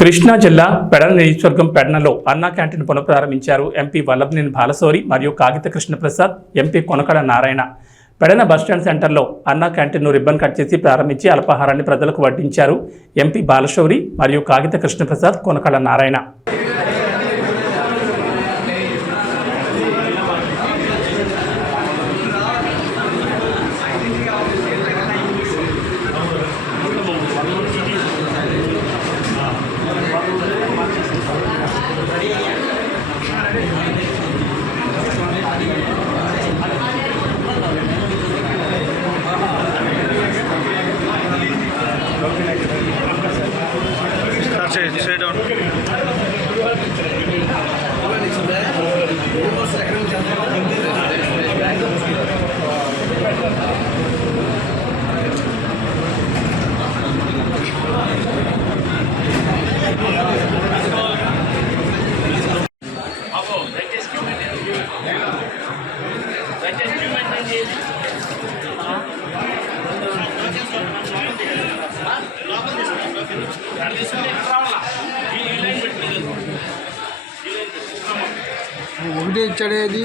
కృష్ణా జిల్లా పెడన నియోజకవర్గం పెడనలో అన్నా క్యాంటీన్ పునఃప్రారంభించారు ఎంపీ వల్లభనేని బాలశౌరి మరియు కాగిత కృష్ణప్రసాద్, ఎంపీ కొనకళ్ళ నారాయణ. పెడన బస్టాండ్ సెంటర్లో అన్నా క్యాంటీన్ను రిబ్బన్ కట్ చేసి ప్రారంభించి అల్పాహారాన్ని ప్రజలకు వడ్డించారు ఎంపీ బాలశౌరి మరియు కాగిత కృష్ణప్రసాద్, కొనకళ్ళ నారాయణ. Stay down. ఒకటే ఇచ్చాడే అది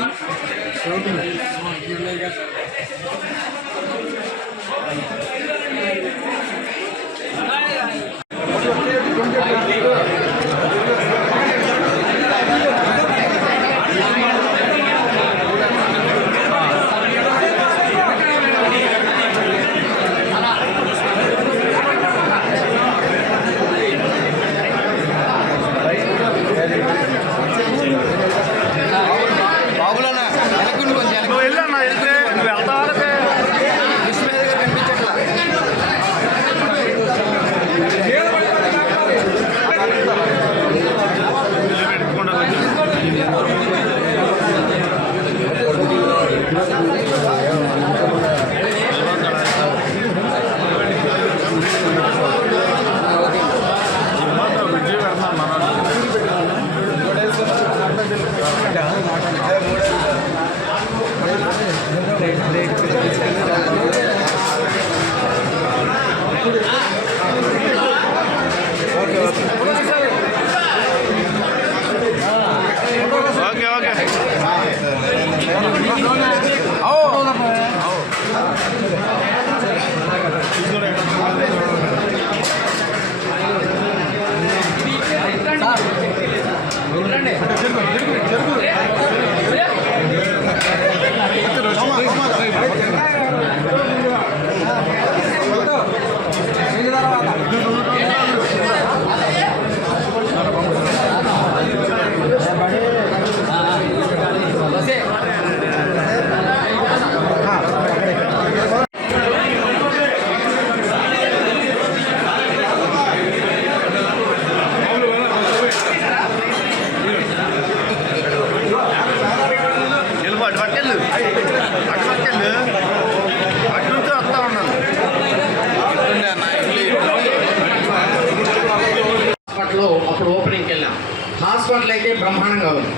అప్పుడు ఓపెనింగ్కి వెళ్ళాం. హాస్పిటల్ అయితే బ్రహ్మాండంగా ఉంది,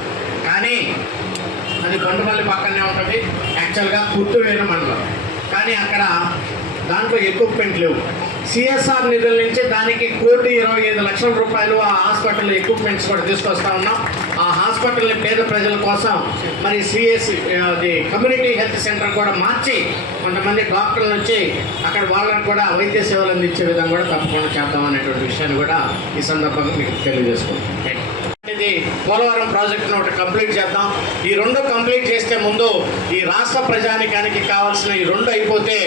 కానీ అది బండుపల్లి పక్కనే ఉంటుంది. యాక్చువల్గా పుత్తూరు మండలం, కానీ అక్కడ దాంట్లో ఎక్విప్మెంట్ లేవు. సిఎస్ఆర్ నిధుల నుంచి దానికి 1,25,00,000 రూపాయలు ఆ హాస్పిటల్ ఎక్విప్మెంట్స్ కూడా తీసుకొస్తా ఉన్నాం. ఆ హాస్పిటల్ని పేద ప్రజల కోసం మరి అది కమ్యూనిటీ హెల్త్ సెంటర్ కూడా మార్చి కొంతమంది డాక్టర్లు వచ్చి అక్కడ వాళ్ళని కూడా వైద్య సేవలు అందించే విధంగా కూడా తప్పకుండా చేద్దాం అనేటువంటి విషయాన్ని కూడా ఈ సందర్భంగా మీకు తెలియజేసుకుంటాం. ఇది పోలవరం ప్రాజెక్టును ఒకటి కంప్లీట్ చేద్దాం. ఈ రెండు కంప్లీట్ చేస్తే ముందు ఈ రాష్ట్ర ప్రజానికానికి కావాల్సిన ఈ రెండు అయిపోతే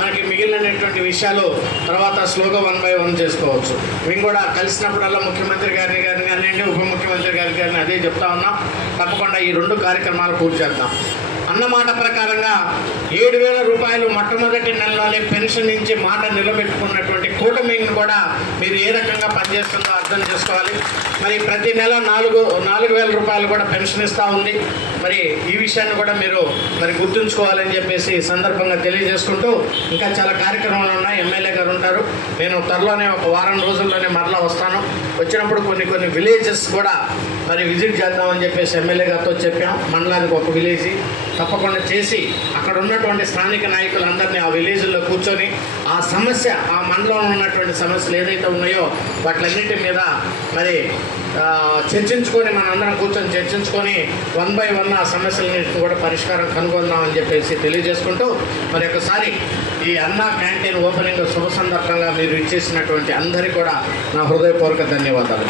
మనకి మిగిలినటువంటి విషయాలు తర్వాత స్లోగా 1 by 1 చేసుకోవచ్చు. మేము కూడా కలిసినప్పుడల్లా ముఖ్యమంత్రి గారిని కానివ్వండి, ఉప ముఖ్యమంత్రి గారిని అదే చెప్తా ఉన్నాం. తప్పకుండా ఈ రెండు కార్యక్రమాలు పూర్తి చేద్దాం. అన్నమాట ప్రకారంగా 7,000 రూపాయలు మొట్టమొదటి నెలలోనే పెన్షన్ నుంచి మాట నిలబెట్టుకున్నటువంటి కూటమిని కూడా మీరు ఏ రకంగా పనిచేస్తుందో అర్థం చేసుకోవాలి. మరి ప్రతి నెల 4,000 రూపాయలు కూడా పెన్షన్ ఇస్తూ ఉంది. మరి ఈ విషయాన్ని కూడా మీరు మరి గుర్తుంచుకోవాలని చెప్పేసి సందర్భంగా తెలియజేసుకుంటూ ఇంకా చాలా కార్యక్రమాలు ఉన్నాయి. ఎమ్మెల్యే గారు ఉంటారు. నేను త్వరలోనే ఒక వారం రోజుల్లోనే మరలా వస్తాను. వచ్చినప్పుడు కొన్ని విలేజెస్ కూడా మరి విజిట్ చేద్దామని చెప్పేసి ఎమ్మెల్యే గారితో చెప్పాం. మండలానికి ఒక విలేజ్ తప్పకుండా చేసి అక్కడ ఉన్నటువంటి స్థానిక నాయకులందరినీ ఆ విలేజ్లో కూర్చొని ఆ సమస్య, ఆ మండలంలో ఉన్నటువంటి సమస్యలు ఏదైతే ఉన్నాయో వాటిలన్నిటి మీద మరి చర్చించుకొని మనందరం కూర్చొని చర్చించుకొని 1 by 1 ఆ సమస్యలన్నింటిని కూడా పరిష్కారం కనుగొందామని చెప్పేసి తెలియజేసుకుంటూ మరి ఒకసారి ఈ అన్నా క్యాంటీన్ ఓపెనింగ్ శుభ సందర్భంగా మీరు ఇచ్చేసినటువంటి అందరికీ కూడా నా హృదయపూర్వక ధన్యవాదాలు.